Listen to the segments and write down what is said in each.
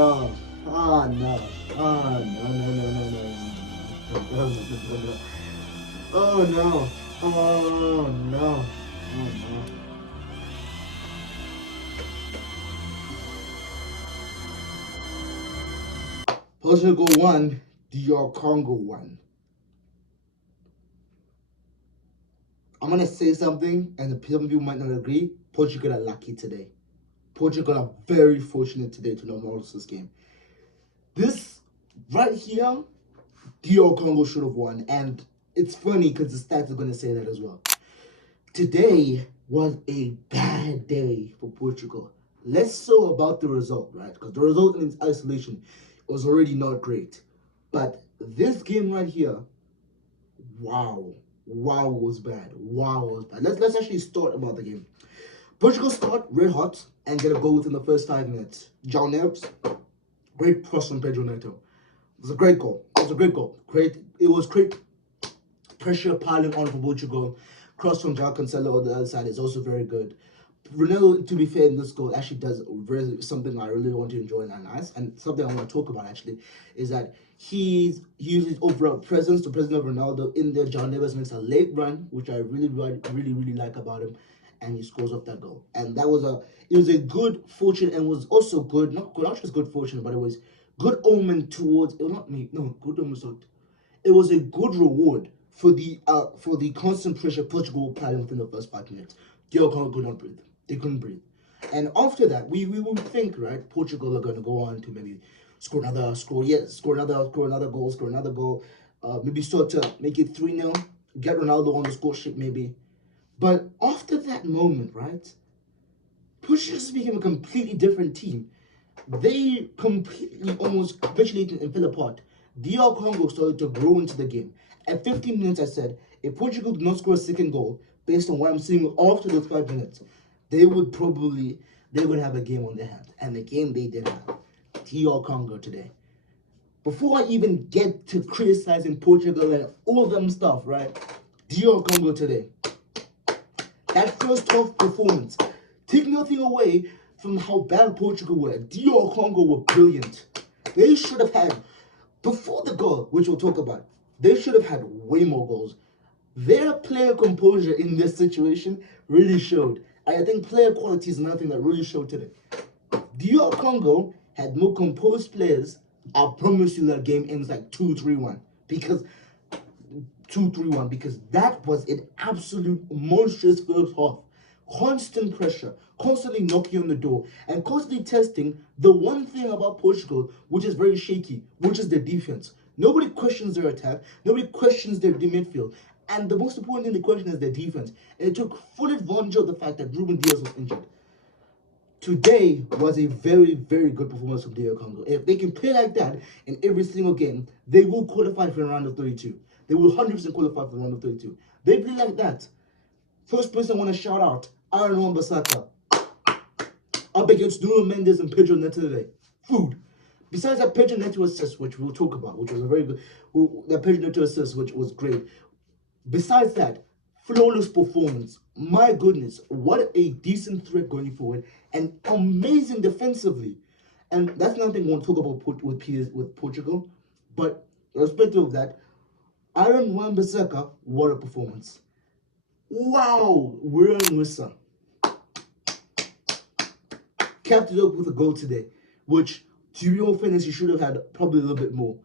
no. Oh no. Oh no, no, no, no, no, no, no, no, no, no, no. Oh no. Oh no. Oh no. Portugal won, DR Congo won. I'm gonna say something, and some people might not agree. Portugal are lucky today. Portugal are very fortunate today to not lose this game. This right here, DR Congo should have won, and it's funny because the stats are gonna say that as well. Today was a bad day for Portugal. Less so about the result, right? Because the result in its isolation was already not great. But this game right here, wow. Wow was bad. Wow was bad. Let's actually start about the game. Portugal start red hot and get a goal within the first 5 minutes. João Neves, great cross from Pedro Neto. It was a great goal. It was a great goal. It was great pressure piling on for Portugal. Cross from João Cancelo on the other side is also very good. Ronaldo, to be fair, in this goal actually does something I really want to enjoy and analyze, and something I want to talk about actually is that he uses overall presence, the presence of Ronaldo in there. João Neves makes a late run, which I really like about him, and he scores off that goal. And it was a good fortune, and was also good, not just good fortune, but it was good omen towards. It was not me, no, good omen. It was a good reward for the constant pressure Portugal were applying within the first 5 minutes. DR Congo could not breathe. They couldn't breathe. And after that, we would think, right, Portugal are going to go on to maybe score another goal, maybe start to make it 3-0, get Ronaldo on the score sheet maybe. But after that moment, right, Portugal just became a completely different team. They completely almost capitulated and fell apart. DR Congo started to grow into the game. At 15 minutes, I said, if Portugal did not score a second goal, based on what I'm seeing after those 5 minutes, they would have a game on their hands. And the game they did have. DR Congo today. Before I even get to criticizing Portugal and all them stuff, right? DR Congo today. That first half performance, take nothing away from how bad Portugal were. DR Congo were brilliant. They should have had, before the goal, which we'll talk about, they should have had way more goals. Their player composure in this situation really showed. I think player quality is another thing that really showed today. DR Congo had more composed players. I promise you that game ends like 2-3-1 because that was an absolute monstrous first half. Constant pressure, constantly knocking on the door, and constantly testing the one thing about Portugal, which is very shaky, which is their defense. Nobody questions their attack. Nobody questions their midfield. And the most important thing they question is their defense. And it took full advantage of the fact that Ruben Dias was injured. Today was a very, very good performance from DR Congo. If they can play like that in every single game, they will qualify for the round of 32. They will 100% qualify for the round of 32. They play like that. First person I want to shout out, Aaron Wan-Bissaka. Up against Nuno Mendes and Pedro Neto today. Food. Besides that Pedro Neto assist, which we'll talk about, which was a very good, that Pedro Neto assist, which was great. Besides that, flawless performance. My goodness, what a decent threat going forward, and amazing defensively. And that's another thing I want to talk about with Portugal. But irrespective of that, Aaron Wan-Bissaka, what a performance. Wow, we're in Wissa. Capped it up with a goal today, which, to be all fairness, he should have had probably a little bit more.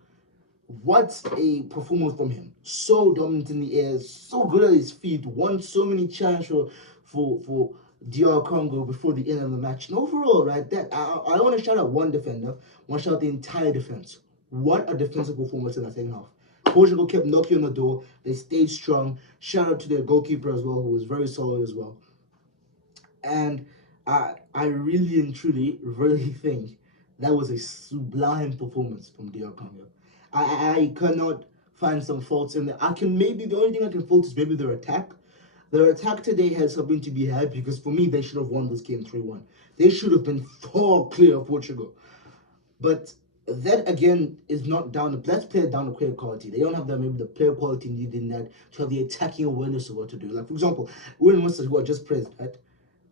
What a performance from him. So dominant in the air, so good at his feet, won so many challenges for DR Congo before the end of the match. And overall, right, that I want to shout out one defender, I want to shout out the entire defense. What a defensive performance in the second half. Portugal kept knocking on the door. They stayed strong. Shout out to their goalkeeper as well, who was very solid as well. And I really and truly, really think that was a sublime performance from DR Congo. I cannot find some faults in there. The only thing I can fault is maybe their attack. Their attack today has something to be had because for me, they should have won this game 3-1. They should have been far clear of Portugal. But that again is not down to, let's play it down to player quality. They don't have maybe the player quality needed in that to have the attacking awareness of what to do. Like, for example, Will Mustard, who I just praised, right?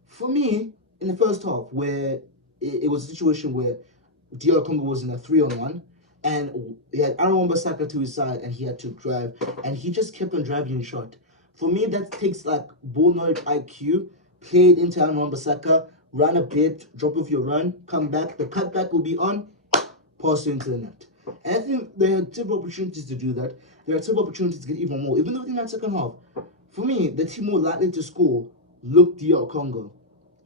For me, in the first half, where it was a situation where DR Congo was in a 3-on-1, and he had Aaron Wan-Bissaka to his side, and he had to drive, and he just kept on driving in shot. For me, that takes like ball knowledge IQ, played into Aaron Wan-Bissaka, run a bit, drop off your run, come back, the cutback will be on, pass into the net. And I think they had several opportunities to do that. There are several opportunities to get even more, even though in that second half. For me, the team more likely to score looked DR Congo.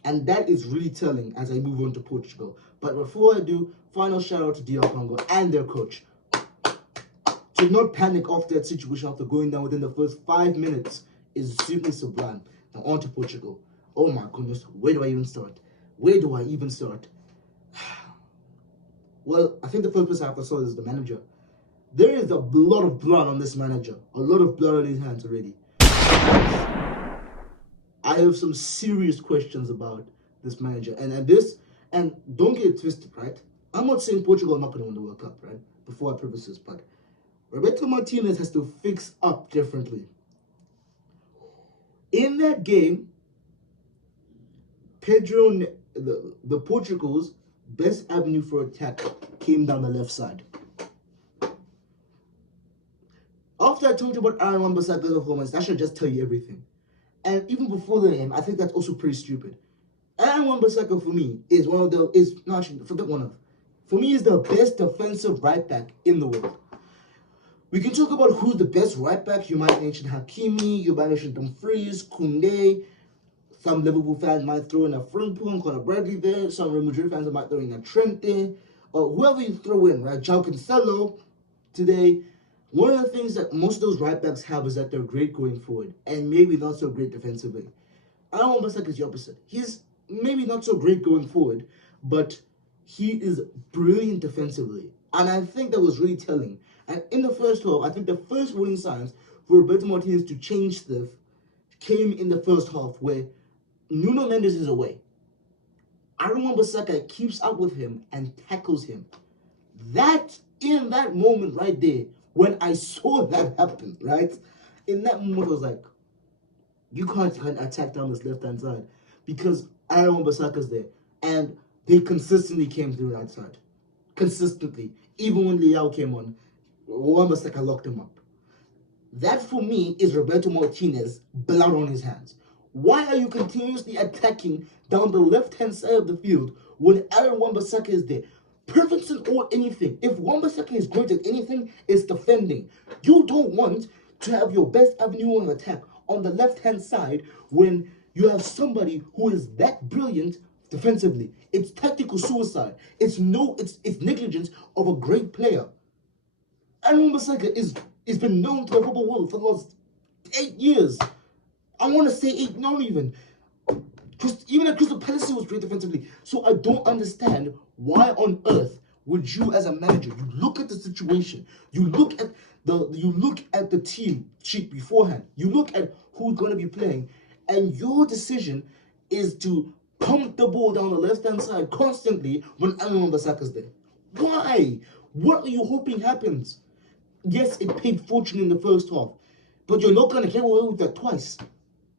And that is really telling as I move on to Portugal. But before I do, final shout out to DR Congo and their coach. To not panic after that situation after going down within the first 5 minutes is simply sublime. Now on to Portugal. Oh my goodness, where do I even start? Where do I even start? Well, I think the first person I have to start is the manager. There is a lot of blood on this manager. A lot of blood on his hands already. I have some serious questions about this manager. And don't get it twisted, right? I'm not saying Portugal are not going to win the World Cup, right? Before I preface this, but Roberto Martínez has to fix up differently. In that game, the Portugal's best avenue for attack came down the left side. After I told you about Aaron Wan-Bissaka's performance, that should just tell you everything. And even before the game, I think that's also pretty stupid. Aaron Wan-Bissaka for me is for me is the best defensive right back in the world. We can talk about who's the best right back. You might mention Hakimi, you might mention Dumfries, Koundé. Some Liverpool fans might throw in a Frimpong, Conor Bradley there. Some Real Madrid fans might throw in a Trent there. Or whoever you throw in, right? João Cancelo today. One of the things that most of those right backs have is that they're great going forward and maybe not so great defensively. Aaron Wan-Bissaka is the opposite. He's maybe not so great going forward, but he is brilliant defensively. And I think that was really telling. And in the first half, I think the first warning signs for Roberto Martínez to change stuff came in the first half where Nuno Mendes is away. Aaron Wan-Bissaka keeps up with him and tackles him. In that moment right there, when I saw that happen, right? In that moment, I was like, you can't attack down this left-hand side because Aaron Wan-Bissaka's there. And they consistently came through that side. Consistently. Even when Leao came on, Wan-Bissaka locked him up. That, for me, is Roberto Martínez, blood on his hands. Why are you continuously attacking down the left-hand side of the field when Aaron Wan-Bissaka is there? Perfection or anything. If Wan-Bissaka is great at anything, it's defending. You don't want to have your best avenue of attack on the left-hand side when you have somebody who is that brilliant defensively. It's tactical suicide. It's negligence of a great player. Aaron Wan-Bissaka is been known to the football world for the last 8 years. I want to say 8, not even. Even at Crystal Palace, he was great defensively. So I don't understand why on earth would you, as a manager, you look at the situation, you look at the team sheet beforehand, you look at who's going to be playing, and your decision is to pump the ball down the left-hand side constantly when Aaron Wan-Bissaka's there. Why? What are you hoping happens? Yes, it paid fortune in the first half, but you're not going to get away with that twice.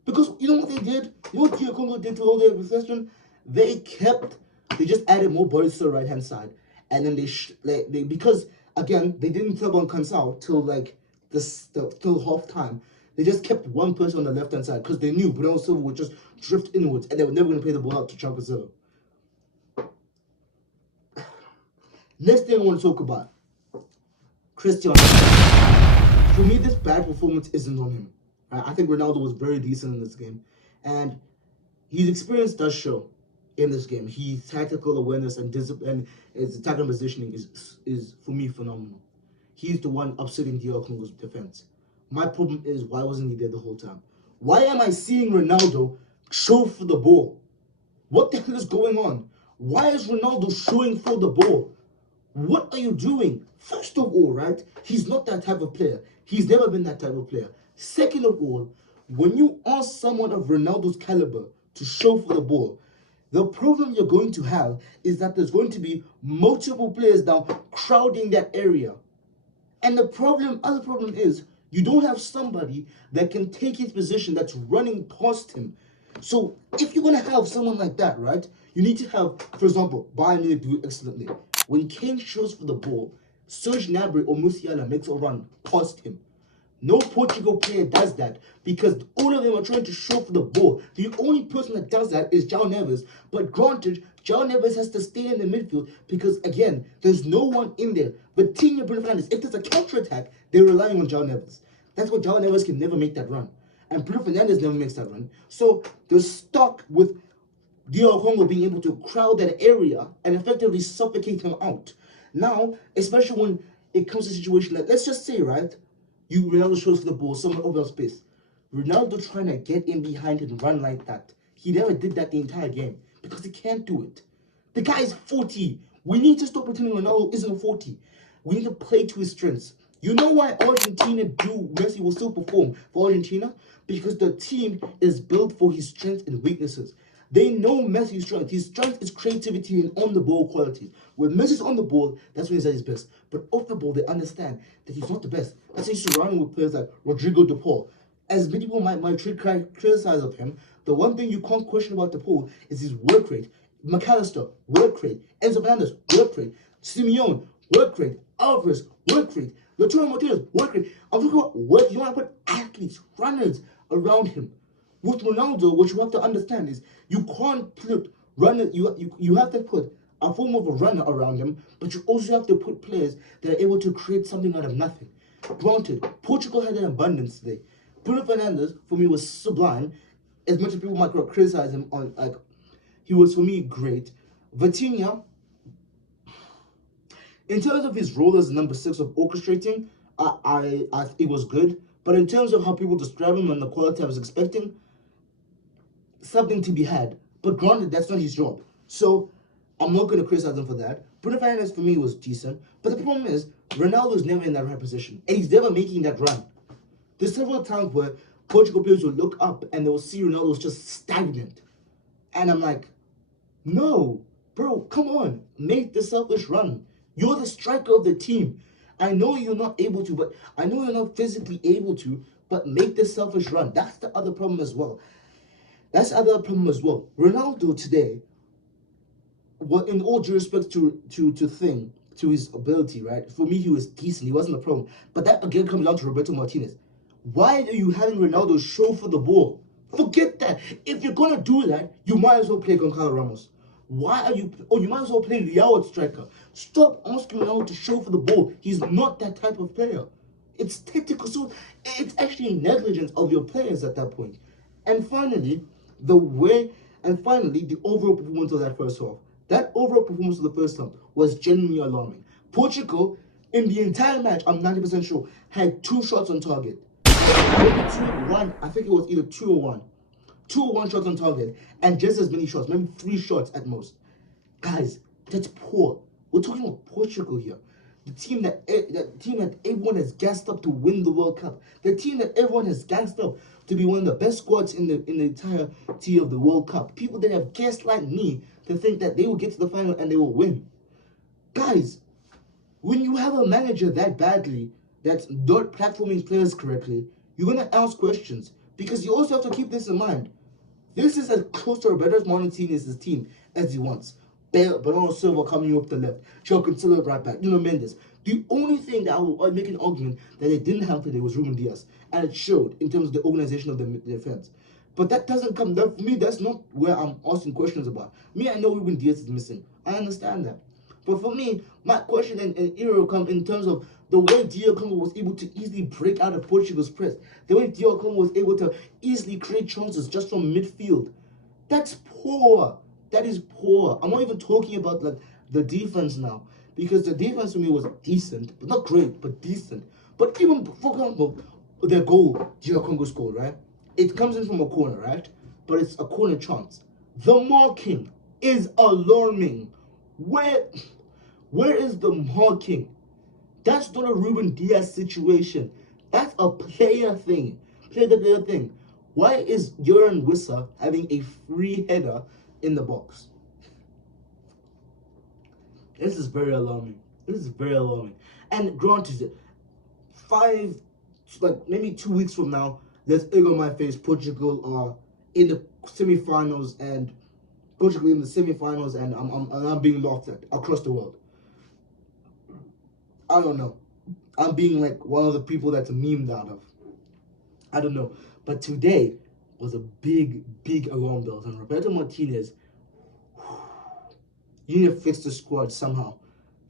Because you know what they did? You know what DR Congo did to all their possession? They just added more bodies to the right-hand side. And then because, again, they didn't tell on Cancelo till half-time. They just kept one person on the left-hand side because they knew Bruno Silva would just drift inwards and they were never going to play the ball out to João Cancelo. Next thing I want to talk about, Cristiano. For me, this bad performance isn't on him. I think Ronaldo was very decent in this game. And his experience does show in this game. His tactical awareness and discipline, his tactical positioning is for me, phenomenal. He's the one upsetting DR Congo's defense. My problem is, why wasn't he there the whole time? Why am I seeing Ronaldo show for the ball? What the hell is going on? Why is Ronaldo showing for the ball? What are you doing? First of all, right, he's not that type of player. He's never been that type of player. Second of all, when you ask someone of Ronaldo's caliber to show for the ball, the problem you're going to have is that there's going to be multiple players now crowding that area. And the other problem is, you don't have somebody that can take his position that's running past him. So if you're going to have someone like that, right, you need to have, for example, Bayern Munich do it excellently. When Kane shows for the ball, Serge Gnabry or Musiala makes a run past him. No Portugal player does that because all of them are trying to show for the ball. The only person that does that is João Neves. But granted, João Neves has to stay in the midfield because, again, there's no one in there. Vitinha, Bruno Fernandes, if there's a counter-attack, they're relying on João Neves. That's why João Neves can never make that run. And Bruno Fernandes never makes that run. So they're stuck with DR Congo being able to crowd that area and effectively suffocate him out. Now, especially when it comes to a situation like, let's just say, right, Ronaldo shows for the ball, someone opens up space. Ronaldo trying to get in behind and run like that. He never did that the entire game because he can't do it. The guy is 40. We need to stop pretending Ronaldo isn't 40. We need to play to his strengths. You know why Argentina Messi will still perform for Argentina? Because the team is built for his strengths and weaknesses. They know Messi's strength. His strength is creativity and on-the-ball qualities. When Messi's on the ball, that's when he's at his best. But off the ball, they understand that he's not the best. That's why he's surrounded with players like Rodrigo de Paul. As many people might criticize of him, the one thing you can't question about de Paul is his work rate. McAllister, work rate. Enzo Fernandes, work rate. Simeone, work rate. Alvarez, work rate. Roberto Martínez, work rate. I'm talking about work. You want to put athletes, runners around him. With Ronaldo, what you have to understand is you can't put runners. You have to put a form of a runner around him, but you also have to put players that are able to create something out of nothing. Granted, Portugal had an abundance today. Bruno Fernandes, for me, was sublime. As much as people might criticize him on, like, he was, for me, great. Vitinha, in terms of his role as number 6 of orchestrating, it was good. But in terms of how people describe him and the quality I was expecting, something to be had. But granted, that's not his job. So I'm not going to criticize him for that. Bruno Fernandes, for me, was decent. But the problem is, Ronaldo's never in that right position. And he's never making that run. There's several times where Portugal players will look up and they will see Ronaldo's just stagnant. And I'm like, no, bro, come on. Make the selfish run. You're the striker of the team. I know you're not able to, but I know you're not physically able to, but make the selfish run. That's the other problem as well. Ronaldo today, well, in all due respect to his ability, right? For me, he was decent. He wasn't a problem. But that again comes down to Roberto Martínez. Why are you having Ronaldo show for the ball? Forget that. If you're gonna do that, you might as well play Goncalo Ramos. Why are you? Or you might as well play Leao at striker. Stop asking Ronaldo to show for the ball. He's not that type of player. It's tactical. So it's actually negligence of your players at that point. And finally, the overall performance of that first half. That overall performance of the first half was genuinely alarming. Portugal, in the entire match, I'm 90% sure, had 2 shots on target. Maybe 2 or 1. I think it was either 2 or 1. 2 or 1 shots on target, and just as many shots, maybe 3 shots at most. Guys, that's poor. We're talking about Portugal here. The team that everyone has gassed up to win the World Cup. The team that everyone has gassed up to be one of the best squads in the entirety of the World Cup. People that have gaslighted me to think that they will get to the final and they will win. Guys, when you have a manager that badly, that's not platforming players correctly, you're going to ask questions. Because you also have to keep this in mind. This is as close to Roberto Martínez's team as he wants. Bernardo Silva coming up the left, João Cancelo right back, Mendes. The only thing that I would make an argument that they didn't have today was Ruben Dias, and it showed in terms of the organization of the defense. But that doesn't come. For me, that's not where I'm asking questions about. Me, I know Ruben Dias is missing. I understand that. But for me, my question and error come in terms of the way DR Congo was able to easily break out of Portugal's press. The way DR Congo was able to easily create chances just from midfield. That's poor. That is poor. I'm not even talking about like the defense now. Because the defense for me was decent. But not great, but decent. But even, for example, their goal, DR Congo scored, right? It comes in from a corner, right? But it's a corner chance. The marking is alarming. Where is the marking? That's not a Ruben Dias situation. That's a player thing. Player thing. Why is Joran Wissa having a free header in the box? This is very alarming. And granted, maybe 2 weeks from now, let's egg on my face. Portugal are in the semi-finals, and I'm being laughed at across the world. I don't know. I'm being like one of the people that's memed out of. I don't know. But today was a big, big alarm bells. And Roberto Martínez, you need to fix the squad somehow.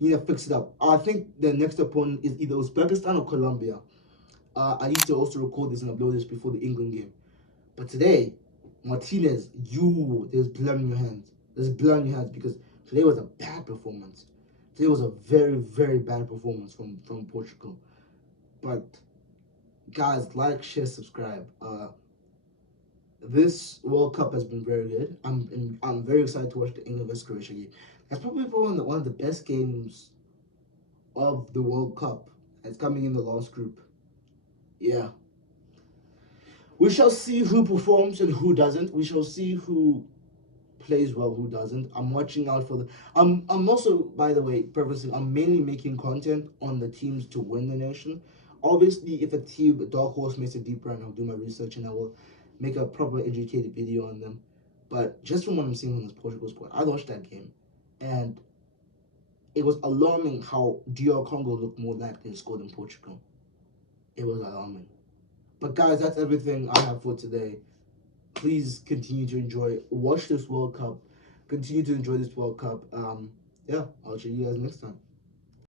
You need to fix it up. I think the next opponent is either Uzbekistan or Colombia. I used to also record this and upload this before the England game. But today, Martinez, there's blood in your hands. There's blood in your hands because today was a bad performance. Today was a very, very bad performance from Portugal. But guys, like, share, subscribe. This World Cup has been very good. I'm very excited to watch the England vs Croatia game. That's probably one of the best games of the World Cup. It's coming in the last group. Yeah. We shall see who performs and who doesn't. We shall see who plays well, who doesn't. I'm watching out for the. I'm also, by the way, prefacing. I'm mainly making content on the teams to win the nation. Obviously, if a team, a dark horse, makes it deeper, and I'll do my research and I will make a proper educated video on them. But just from what I'm seeing on this Portugal squad, I watched that game, and it was alarming how DR Congo looked more likely to score than Portugal. It was alarming. But guys, that's everything I have for today. Please continue to enjoy. Watch this World Cup. Continue to enjoy this World Cup. Yeah, I'll see you guys next time.